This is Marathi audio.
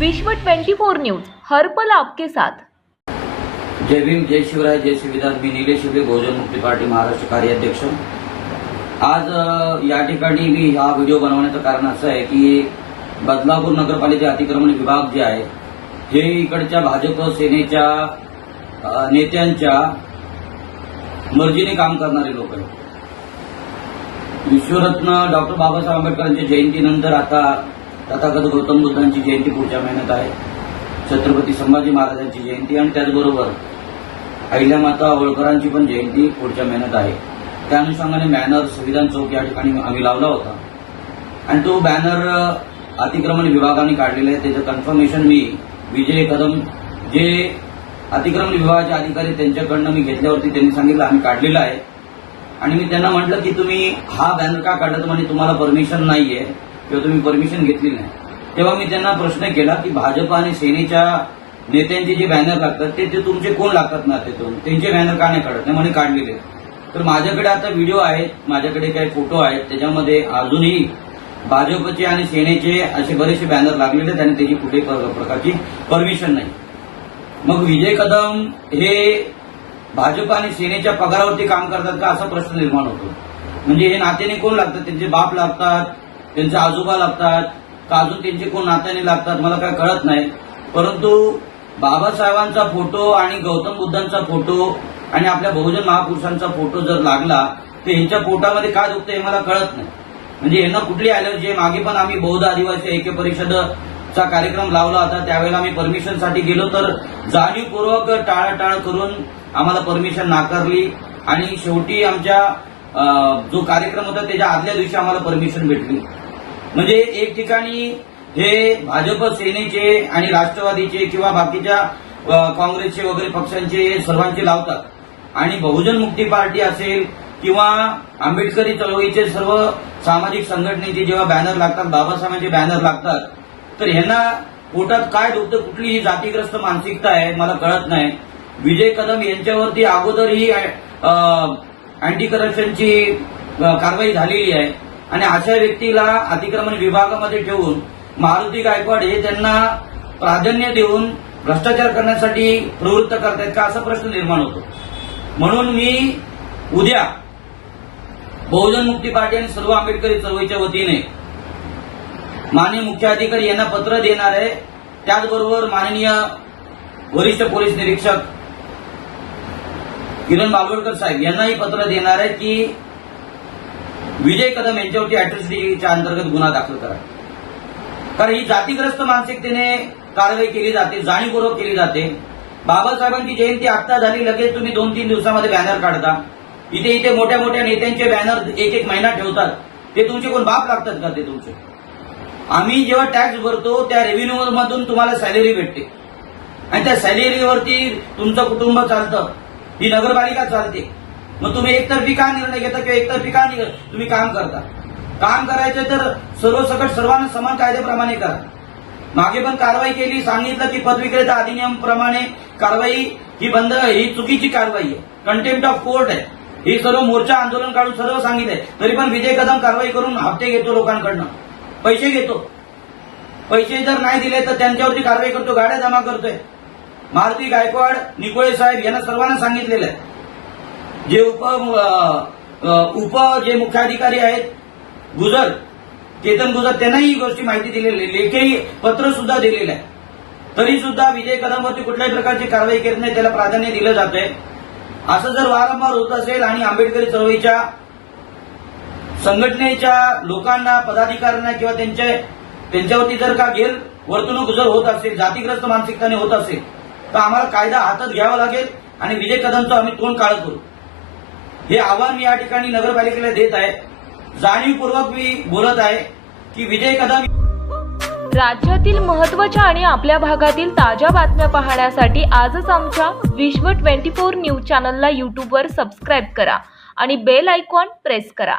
विश्व 24 न्यूज हर्पल आपके साथ. जय भीम जय शिवराय जय शिवदास मी निलेश शिवरे बहुजन मुक्ती पार्टी महाराष्ट्र कार्याध्यक्ष. आज या ठिकाणी मी हा व्हिडिओ बनवण्याचं कारण असं आहे की बदलापूर नगरपालिका अतिक्रमण विभाग जे आहे हे इकडच्या भाजप सेनेच्या नेत्यांच्या मर्जीने काम करणारे लोक आहेत. विश्वरत्न डॉक्टर बाबासाहेब आंबेडकरांच्या जयंतीनंतर आता तथागत गौतम बुद्धांची जयंती पुढच्या महिन्यात आहे. छत्रपती संभाजी महाराजांची जयंती आणि त्याचबरोबर अहिल्यामाता होळकरांची पण जयंती पुढच्या महिन्यात आहे. त्या अनुषंगाने बॅनर संविधान चौक या ठिकाणी आम्ही लावला होता. आणि तो बॅनर अतिक्रमण विभागाने काढलेला आहे. त्याचं कन्फर्मेशन मी विजय कदम जे अतिक्रमण विभागाचे अधिकारी त्यांच्याकडनं मी घेतल्यावरती त्यांनी सांगितलं आम्ही काढलेला आहे. आणि मी त्यांना म्हटलं की तुम्ही हा बॅनर का काढत म्हणजे तुम्हाला परमिशन नाहीये. किंवा तुम्ही परमिशन घेतली नाही. तेव्हा मी त्यांना प्रश्न केला की भाजप आणि सेनेच्या नेत्यांचे जे बॅनर लागतात ते ते तुमचे कोण लागतात ना तिथून? त्यांचे बॅनर का नाही काढत नाही म्हणे काढलेले तर माझ्याकडे आता व्हिडिओ आहेत माझ्याकडे काही फोटो आहेत. त्याच्यामध्ये अजूनही भाजपचे आणि सेनेचे असे बरेचसे बॅनर लागलेले आहेत आणि त्याची कुठे प्रकारची परमिशन नाही. मग विजय कदम हे भाजप आणि सेनेच्या पगारावरती काम करतात का? असा प्रश्न निर्माण होतो. म्हणजे हे नात्याने कोण लागतात? त्यांचे बाप लागतात त्यांचे आजोबा लागतात का अजून त्यांचे कोण नात्याने लागतात मला काय कळत नाही. परंतु बाबासाहेबांचा फोटो आणि गौतम बुद्धांचा फोटो आणि आपल्या बहुजन महापुरुषांचा फोटो जर लागला तर यांच्या पोटामध्ये काय दुखतं हे मला कळत नाही. म्हणजे यांना कुठली अलर्जी आहे? मागे पण आम्ही बौद्ध आदिवासी ऐक्य परिषदचा कार्यक्रम लावला होता त्यावेळेला आम्ही परमिशनसाठी गेलो तर जाणीवपूर्वक टाळाटाळ करून आम्हाला परमिशन नाकारली आणि शेवटी आमच्या जो कार्यक्रम होता त्याच्या आदल्या दिवशी आम्हाला परमिशन भेटली. म्हणजे एक ठिकाणी हे भाजप सेनेचे आणि राष्ट्रवादीचे किंवा बाकीच्या काँग्रेसचे वगैरे पक्षांचे सर्वांचे लावतात. आणि बहुजन मुक्ती पार्टी असेल किंवा आंबेडकरी चळवळीचे सर्व सामाजिक संघटनेचे जेव्हा बॅनर लागतात बाबासाहेबांचे बॅनर लागतात तर ह्यांना पोटात काय दुखतं कुठली ही जातीग्रस्त मानसिकता आहे मला कळत नाही. विजय कदम यांच्यावरती अगोदरही अँटी करप्शनची कारवाई झालेली आहे. आणि अशा व्यक्तीला अतिक्रमण विभागामध्ये ठेवून मारुती गायकवाड हे त्यांना प्राधान्य देऊन भ्रष्टाचार करण्यासाठी प्रवृत्त करतायत का असा प्रश्न निर्माण होतो. म्हणून मी उद्या बहुजन मुक्ती पार्टी आणि सर्व आंबेडकरी चळवळीच्या वतीने माननीय मुख्याधिकारी यांना पत्र देणार आहे. त्याचबरोबर माननीय वरिष्ठ पोलीस निरीक्षक किरण बालवडकर साहेब यांनाही पत्र देणार आहे की विजय कदम यांच्यावरती अॅट्रॉसिटीच्या अंतर्गत गुन्हा दाखल करा. कारण ही जातीग्रस्त मानसिकतेने कारवाई केली जाते जाणीवपूर्वक केली जाते. बाबासाहेबांची जयंती आत्ता झाली लगेच तुम्ही दोन तीन दिवसामध्ये बॅनर काढता. इथे इथे मोठ्या मोठ्या नेत्यांचे बॅनर एक एक महिना ठेवतात. ते तुमचे कोण बाप लागतात का ते तुमचे? आम्ही जेव्हा टॅक्स भरतो त्या रेव्हेन्यू मधून तुम्हाला सॅलरी भेटते. आणि त्या सॅलरीवरती तुमचं कुटुंब चालतं. ही नगरपालिका चालते. मग तुम्ही एकतर्फी का निर्णय घेता किंवा एकतर्फी का तुम्ही काम करता. काम करायचं तर सर्वसकट सर्वांना समान कायद्याप्रमाणे करा. मागे पण कारवाई केली सांगितलं की पदविक्रेता अधिनियम प्रमाणे कारवाई ही बंद ही चुकीची कारवाई आहे. कंटेम्प्ट ऑफ कोर्ट आहे. ही सर्व मोर्चा आंदोलन काढून सर्व सांगितलंय. तरी पण विजय कदम कारवाई करून हप्ते घेतो लोकांकडनं. पैसे घेतो. पैसे जर नाही दिले तर त्यांच्यावरती कारवाई करतो गाड्या जमा करतोय. मारुती गायकवाड निकोळे साहेब यांना सर्वांना सांगितलेलं आहे. जे उप उप जे मुख्याधिकारी आहेत गुजर केतन गुजर त्यांनाही ही गोष्टी माहिती दिलेली आहे. लेखी पत्र सुद्धा दिलेलं आहे. तरी सुद्धा विजय कदमवरती कुठल्याही प्रकारची कारवाई करत नाही त्याला प्राधान्य दिलं जातंय. असं जर वारंवार होत असेल आणि आंबेडकरी चळवळीच्या संघटनेच्या लोकांना पदाधिकाऱ्यांना किंवा त्यांचे त्यांच्यावरती जर का गेल वर्तणूक जर होत असेल जातीग्रस्त मानसिकताने होत असेल तर आम्हाला कायदा हातात घ्यावा लागेल आणि विजय कदमचं आम्ही तोंड काळ करू. हे आव्हान मी या ठिकाणी नगरपालिकेला देत आहे. जाणीवपूर्वक मी बोलत आहे की विजय कदम राज्यातील महत्त्वाच्या आणि आपल्या भागातील ताज्या बातम्या पाहण्यासाठी आजच आमच्या विश्व 24 न्यूज चॅनलला यूट्यूबवर सबस्क्राईब करा आणि बेल आयकॉन प्रेस करा.